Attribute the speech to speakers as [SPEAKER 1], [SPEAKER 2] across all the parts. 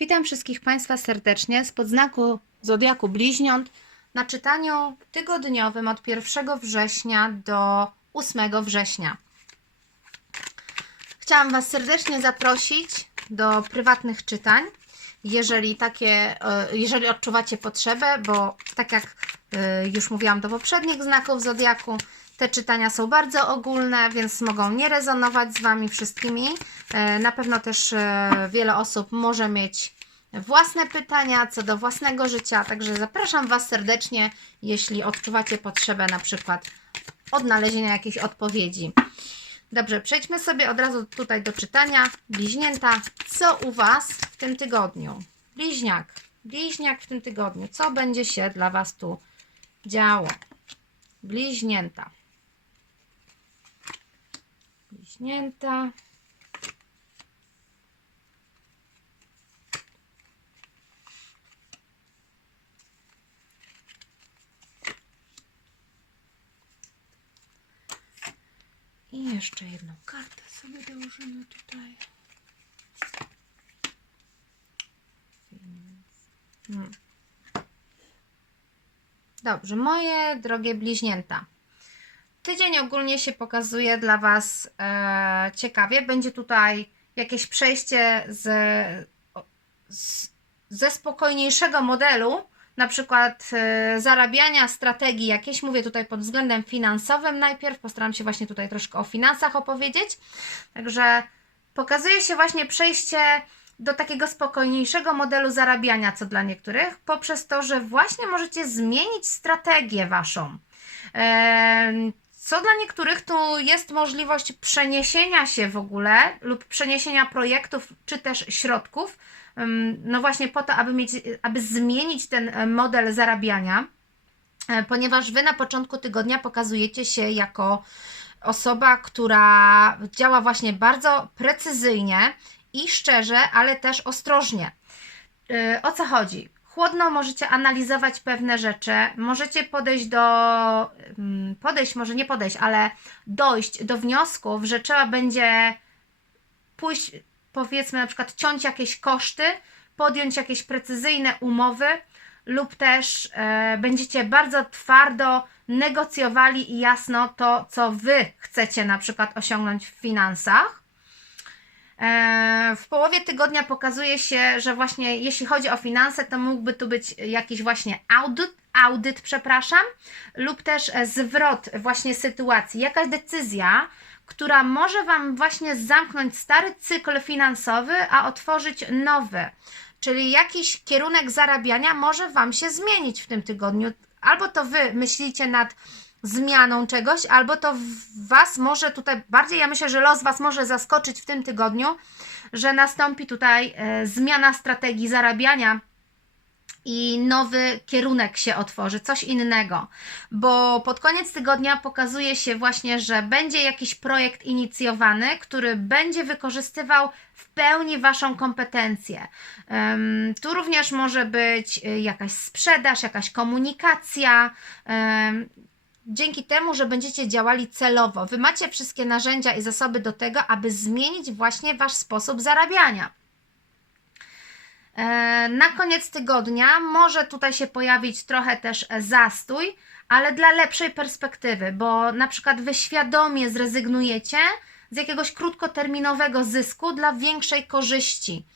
[SPEAKER 1] Witam wszystkich Państwa serdecznie z podznaku Zodiaku Bliźniąt na czytaniu tygodniowym od 1 września do 8 września. Chciałam Was serdecznie zaprosić do prywatnych czytań, jeżeli takie, e, jeżeli odczuwacie potrzebę, bo tak jak e, już mówiłam do poprzednich znaków Zodiaku, te czytania są bardzo ogólne, więc mogą nie rezonować z Wami wszystkimi. E, Na pewno też e, wiele osób może mieć własne pytania co do własnego życia, także zapraszam Was serdecznie, jeśli odczuwacie potrzebę na przykład odnalezienia jakiejś odpowiedzi. Dobrze, przejdźmy sobie od razu tutaj do czytania. Bliźnięta, co u Was w tym tygodniu? Bliźniak, bliźniak w tym tygodniu, co będzie się dla Was tu działo? Bliźnięta. Bliźnięta. I jeszcze jedną kartę sobie dołożymy tutaj. Hmm. Dobrze, moje drogie bliźnięta. Tydzień ogólnie się pokazuje dla Was e, ciekawie. Będzie tutaj jakieś przejście z, z, ze spokojniejszego modelu, na przykład e, zarabiania, strategii jakieś. Mówię tutaj pod względem finansowym najpierw. Postaram się właśnie tutaj troszkę o finansach opowiedzieć. Także pokazuje się właśnie przejście do takiego spokojniejszego modelu zarabiania, co dla niektórych, poprzez to, że właśnie możecie zmienić strategię Waszą. Co dla niektórych to jest możliwość przeniesienia się w ogóle lub przeniesienia projektów czy też środków, no właśnie po to, aby, mieć, aby zmienić ten e, model zarabiania, e, ponieważ Wy na początku tygodnia pokazujecie się jako osoba, która działa właśnie bardzo precyzyjnie i szczerze, ale też ostrożnie. Yy, O co chodzi? Chłodno możecie analizować pewne rzeczy, możecie podejść do, ym, podejść, może nie podejść, ale dojść do wniosków, że trzeba będzie pójść, powiedzmy na przykład ciąć jakieś koszty, podjąć jakieś precyzyjne umowy lub też e, będziecie bardzo twardo negocjowali i jasno to, co Wy chcecie na przykład osiągnąć w finansach. E, W połowie tygodnia pokazuje się, że właśnie jeśli chodzi o finanse, to mógłby tu być jakiś właśnie audyt, audyt, przepraszam, lub też e, zwrot właśnie sytuacji, jakaś decyzja, która może Wam właśnie zamknąć stary cykl finansowy, a otworzyć nowy. Czyli jakiś kierunek zarabiania może Wam się zmienić w tym tygodniu. Albo to Wy myślicie nad zmianą czegoś, albo to Was może tutaj, bardziej ja myślę, że los Was może zaskoczyć w tym tygodniu, że nastąpi tutaj e, zmiana strategii zarabiania i nowy kierunek się otworzy, coś innego. Bo pod koniec tygodnia pokazuje się właśnie, że będzie jakiś projekt inicjowany, który będzie wykorzystywał w pełni Waszą kompetencję. Em, tu również może być y, jakaś sprzedaż, jakaś komunikacja. em, Dzięki temu, że będziecie działali celowo, wy macie wszystkie narzędzia i zasoby do tego, aby zmienić właśnie wasz sposób zarabiania. E, Na koniec tygodnia może tutaj się pojawić trochę też zastój, ale dla lepszej perspektywy, bo na przykład wy świadomie zrezygnujecie z jakiegoś krótkoterminowego zysku dla większej korzyści.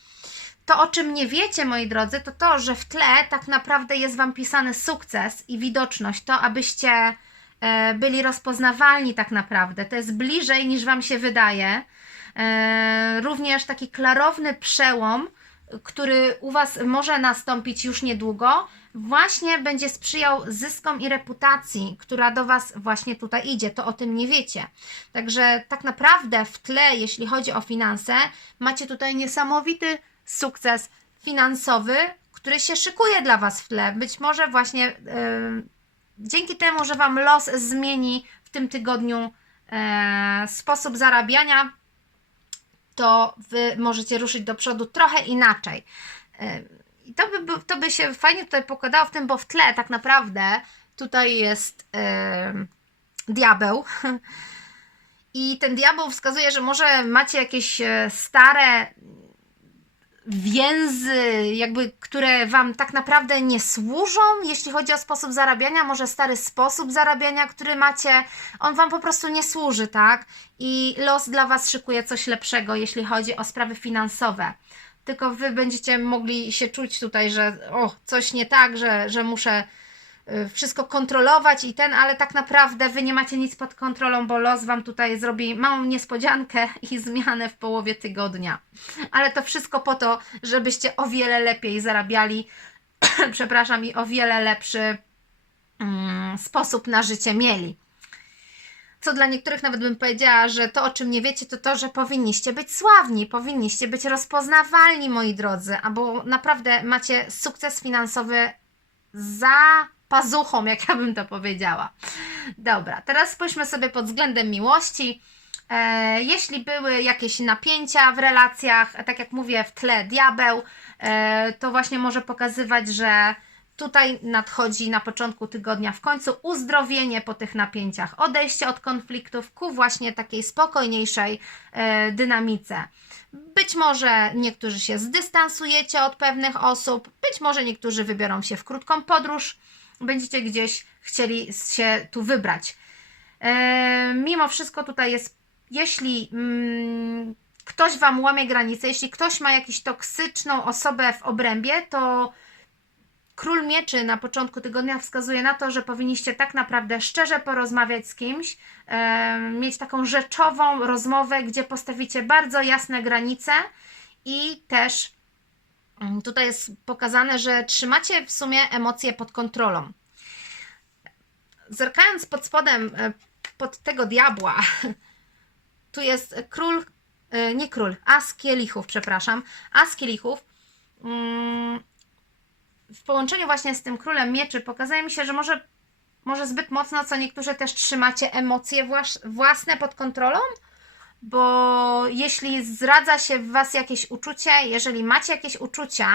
[SPEAKER 1] To, o czym nie wiecie, moi drodzy, to to, że w tle tak naprawdę jest Wam pisany sukces i widoczność, to abyście byli rozpoznawalni tak naprawdę. To jest bliżej niż Wam się wydaje. E, również taki klarowny przełom, który u Was może nastąpić już niedługo, właśnie będzie sprzyjał zyskom i reputacji, która do Was właśnie tutaj idzie. To o tym nie wiecie. Także tak naprawdę w tle, jeśli chodzi o finanse, macie tutaj niesamowity sukces finansowy, który się szykuje dla Was w tle. Być może właśnie em, dzięki temu, że Wam los zmieni w tym tygodniu e, sposób zarabiania, to Wy możecie ruszyć do przodu trochę inaczej. E, I to by, to by się fajnie tutaj pokładało w tym, bo w tle tak naprawdę tutaj jest e, diabeł. I ten diabeł wskazuje, że może macie jakieś e, stare więzy, jakby, które Wam tak naprawdę nie służą, jeśli chodzi o sposób zarabiania, może stary sposób zarabiania, który macie, on Wam po prostu nie służy, tak? I los dla Was szykuje coś lepszego, jeśli chodzi o sprawy finansowe. Tylko Wy będziecie mogli się czuć tutaj, że o, coś nie tak, że, że muszę wszystko kontrolować i ten, ale tak naprawdę wy nie macie nic pod kontrolą, bo los wam tutaj zrobi małą niespodziankę i zmianę w połowie tygodnia. Ale to wszystko po to, żebyście o wiele lepiej zarabiali, przepraszam, i o wiele lepszy mm, sposób na życie mieli. Co dla niektórych nawet bym powiedziała, że to o czym nie wiecie, to to, że powinniście być sławni, powinniście być rozpoznawalni, moi drodzy, albo naprawdę macie sukces finansowy za pazuchą, jak ja bym to powiedziała. Dobra, teraz spójrzmy sobie pod względem miłości. E, jeśli były jakieś napięcia w relacjach, tak jak mówię, w tle diabeł, e, to właśnie może pokazywać, że tutaj nadchodzi na początku tygodnia w końcu uzdrowienie po tych napięciach, odejście od konfliktów ku właśnie takiej spokojniejszej e, dynamice. Być może niektórzy się zdystansujecie od pewnych osób, być może niektórzy wybiorą się w krótką podróż, będziecie gdzieś chcieli się tu wybrać. E, mimo wszystko tutaj jest, jeśli mm, ktoś Wam łamie granice, jeśli ktoś ma jakąś toksyczną osobę w obrębie, to Król Mieczy na początku tygodnia wskazuje na to, że powinniście tak naprawdę szczerze porozmawiać z kimś, e, mieć taką rzeczową rozmowę, gdzie postawicie bardzo jasne granice i też tutaj jest pokazane, że trzymacie w sumie emocje pod kontrolą. Zerkając pod spodem, e, pod tego diabła, tu jest król, e, nie król, as kielichów, przepraszam, as kielichów. Mm, w połączeniu właśnie z tym królem mieczy pokazuje mi się, że może, może zbyt mocno, co niektórzy też trzymacie emocje włas- własne pod kontrolą, bo jeśli zdradza się w Was jakieś uczucie, jeżeli macie jakieś uczucia,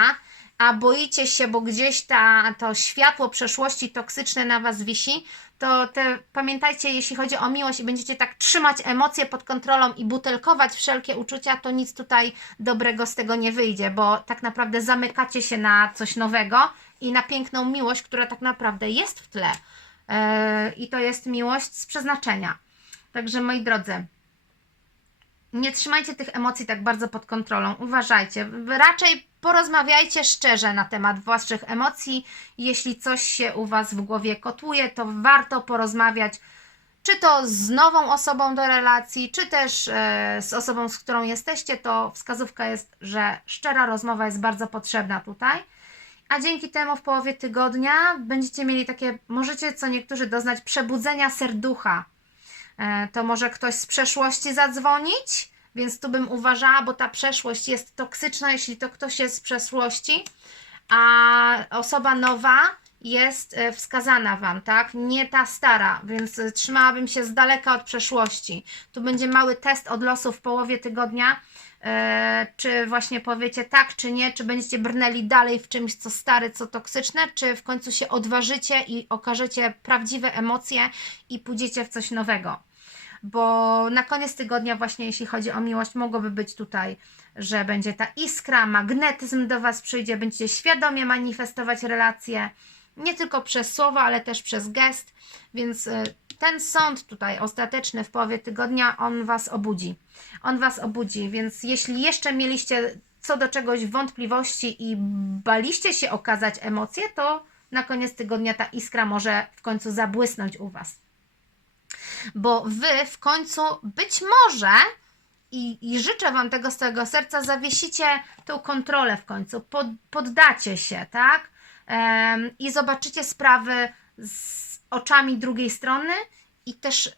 [SPEAKER 1] a boicie się, bo gdzieś ta, to światło przeszłości toksyczne na Was wisi, to te, pamiętajcie, jeśli chodzi o miłość i będziecie tak trzymać emocje pod kontrolą i butelkować wszelkie uczucia, to nic tutaj dobrego z tego nie wyjdzie, bo tak naprawdę zamykacie się na coś nowego i na piękną miłość, która tak naprawdę jest w tle. Yy, I to jest miłość z przeznaczenia. Także moi drodzy, nie trzymajcie tych emocji tak bardzo pod kontrolą. Uważajcie. Raczej porozmawiajcie szczerze na temat waszych emocji. Jeśli coś się u Was w głowie kotuje, to warto porozmawiać. Czy to z nową osobą do relacji, czy też e, z osobą, z którą jesteście, to wskazówka jest, że szczera rozmowa jest bardzo potrzebna tutaj. A dzięki temu w połowie tygodnia będziecie mieli takie, możecie co niektórzy doznać przebudzenia serducha. E, to może ktoś z przeszłości zadzwonić, więc tu bym uważała, bo ta przeszłość jest toksyczna, jeśli to ktoś jest z przeszłości, a osoba nowa jest e, wskazana Wam, tak? Nie ta stara, więc trzymałabym się z daleka od przeszłości. Tu będzie mały test od losu w połowie tygodnia, e, czy właśnie powiecie tak, czy nie, czy będziecie brnęli dalej w czymś, co stare, co toksyczne, czy w końcu się odważycie i okażecie prawdziwe emocje i pójdziecie w coś nowego bo na koniec tygodnia właśnie jeśli chodzi o miłość mogłoby być tutaj, że będzie ta iskra, magnetyzm do Was przyjdzie, będziecie świadomie manifestować relacje, nie tylko przez słowo, ale też przez gest, więc y, ten sąd tutaj ostateczny w połowie tygodnia, on Was obudzi. On Was obudzi, więc jeśli jeszcze mieliście co do czegoś wątpliwości i baliście się okazać emocje, to na koniec tygodnia ta iskra może w końcu zabłysnąć u Was bo wy w końcu być może i, i życzę Wam tego z całego serca, zawiesicie tą kontrolę w końcu, pod, poddacie się, tak? Um, I zobaczycie sprawy z oczami drugiej strony i też,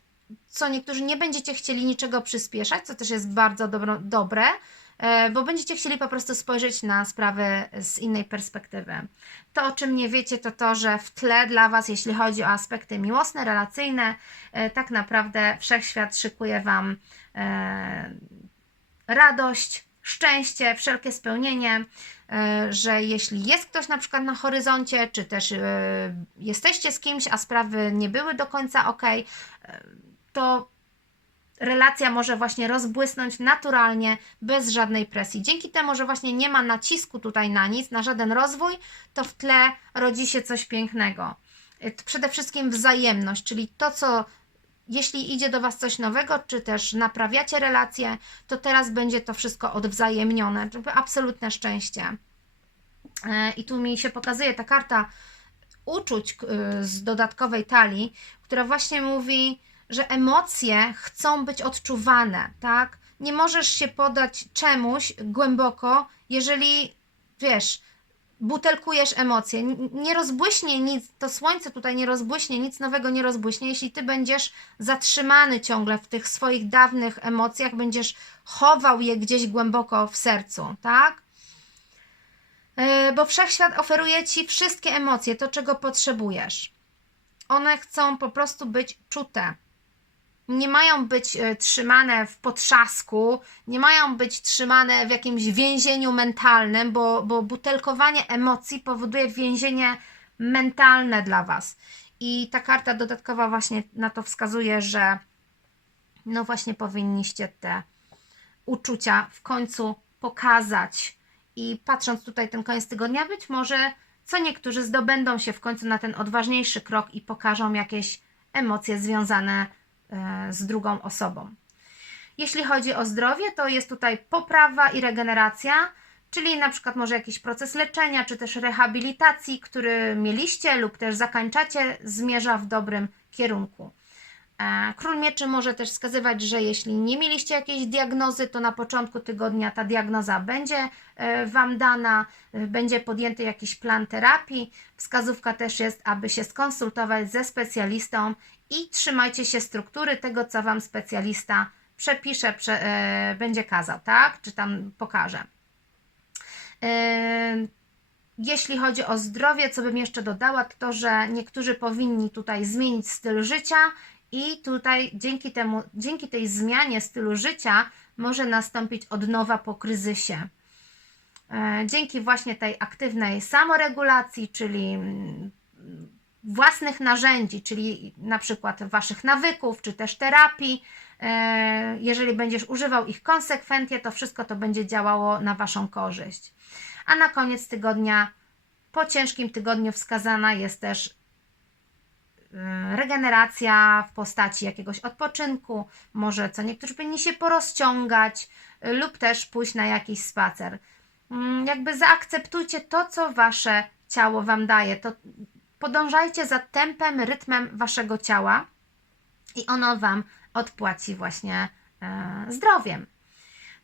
[SPEAKER 1] co niektórzy nie będziecie chcieli niczego przyspieszać, co też jest bardzo dobro, dobre, bo będziecie chcieli po prostu spojrzeć na sprawy z innej perspektywy. To, o czym nie wiecie, to to, że w tle dla Was, jeśli chodzi o aspekty miłosne, relacyjne, e, tak naprawdę wszechświat szykuje Wam e, radość, szczęście, wszelkie spełnienie, że jeśli jest ktoś na przykład na horyzoncie, czy też jesteście z kimś, a sprawy nie były do końca ok, to relacja może właśnie rozbłysnąć naturalnie, bez żadnej presji. Dzięki temu, że właśnie nie ma nacisku tutaj na nic, na żaden rozwój, to w tle rodzi się coś pięknego. Y, Przede wszystkim wzajemność, czyli to, co jeśli idzie do Was coś nowego, czy też naprawiacie relacje, to teraz będzie to wszystko odwzajemnione, żeby absolutne szczęście. E, I tu mi się pokazuje ta karta uczuć y, z dodatkowej talii, która właśnie mówi, że emocje chcą być odczuwane, tak? Nie możesz się podać czemuś głęboko, jeżeli wiesz, butelkujesz emocje. Nie rozbłyśnie nic, to słońce tutaj nie rozbłyśnie, nic nowego nie rozbłyśnie, jeśli ty będziesz zatrzymany ciągle w tych swoich dawnych emocjach, będziesz chował je gdzieś głęboko w sercu, tak? E, Bo wszechświat oferuje ci wszystkie emocje, to czego potrzebujesz. One chcą po prostu być czute. Nie mają być e, trzymane w potrzasku, nie mają być trzymane w jakimś więzieniu mentalnym, bo, bo butelkowanie emocji powoduje więzienie mentalne dla Was. I ta karta dodatkowa właśnie na to wskazuje, że no właśnie powinniście te uczucia w końcu pokazać. I patrząc tutaj ten koniec tygodnia, być może co niektórzy zdobędą się w końcu na ten odważniejszy krok i pokażą jakieś emocje związane e, z drugą osobą. Jeśli chodzi o zdrowie, to jest tutaj poprawa i regeneracja, czyli na przykład może jakiś proces leczenia, czy też rehabilitacji, który mieliście lub też zakańczacie, zmierza w dobrym kierunku. E, Król Mieczy może też wskazywać, że jeśli nie mieliście jakiejś diagnozy, to na początku tygodnia ta diagnoza będzie e, Wam dana, e, będzie podjęty jakiś plan terapii. Wskazówka też jest, aby się skonsultować ze specjalistą i trzymajcie się struktury tego, co Wam specjalista przepisze, prze, e, będzie kazał, tak? Czy tam pokaże. E, jeśli chodzi o zdrowie, co bym jeszcze dodała, to to, że niektórzy powinni tutaj zmienić styl życia i tutaj dzięki temu, dzięki tej zmianie stylu życia może nastąpić odnowa po kryzysie. E, Dzięki właśnie tej aktywnej samoregulacji, czyli własnych narzędzi, czyli na przykład waszych nawyków, czy też terapii, e, jeżeli będziesz używał ich konsekwentnie, to wszystko to będzie działało na waszą korzyść. A na koniec tygodnia, po ciężkim tygodniu wskazana jest też y, regeneracja w postaci jakiegoś odpoczynku, może co niektórzy powinni się porozciągać y, lub też pójść na jakiś spacer. Mm, Jakby zaakceptujcie to, co wasze ciało wam daje. To podążajcie za tempem, rytmem waszego ciała i ono wam odpłaci właśnie e, zdrowiem.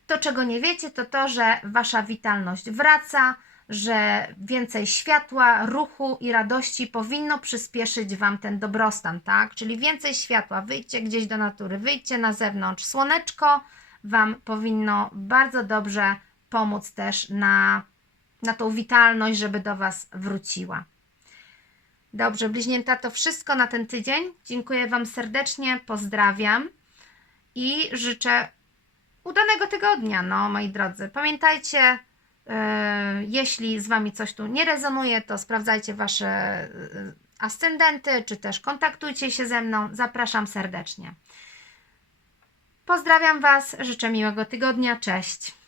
[SPEAKER 1] To, czego nie wiecie, to to, że wasza witalność wraca, że więcej światła, ruchu i radości powinno przyspieszyć wam ten dobrostan, tak? Czyli więcej światła, wyjdźcie gdzieś do natury, wyjdźcie na zewnątrz. Słoneczko wam powinno bardzo dobrze pomóc też na, na tą witalność, żeby do was wróciła. Dobrze, bliźnięta, to wszystko na ten tydzień. Dziękuję Wam serdecznie, pozdrawiam i życzę udanego tygodnia, no moi drodzy. Pamiętajcie, yy, jeśli z Wami coś tu nie rezonuje, to sprawdzajcie Wasze yy, ascendenty, czy też kontaktujcie się ze mną. Zapraszam serdecznie. Pozdrawiam Was, życzę miłego tygodnia, cześć.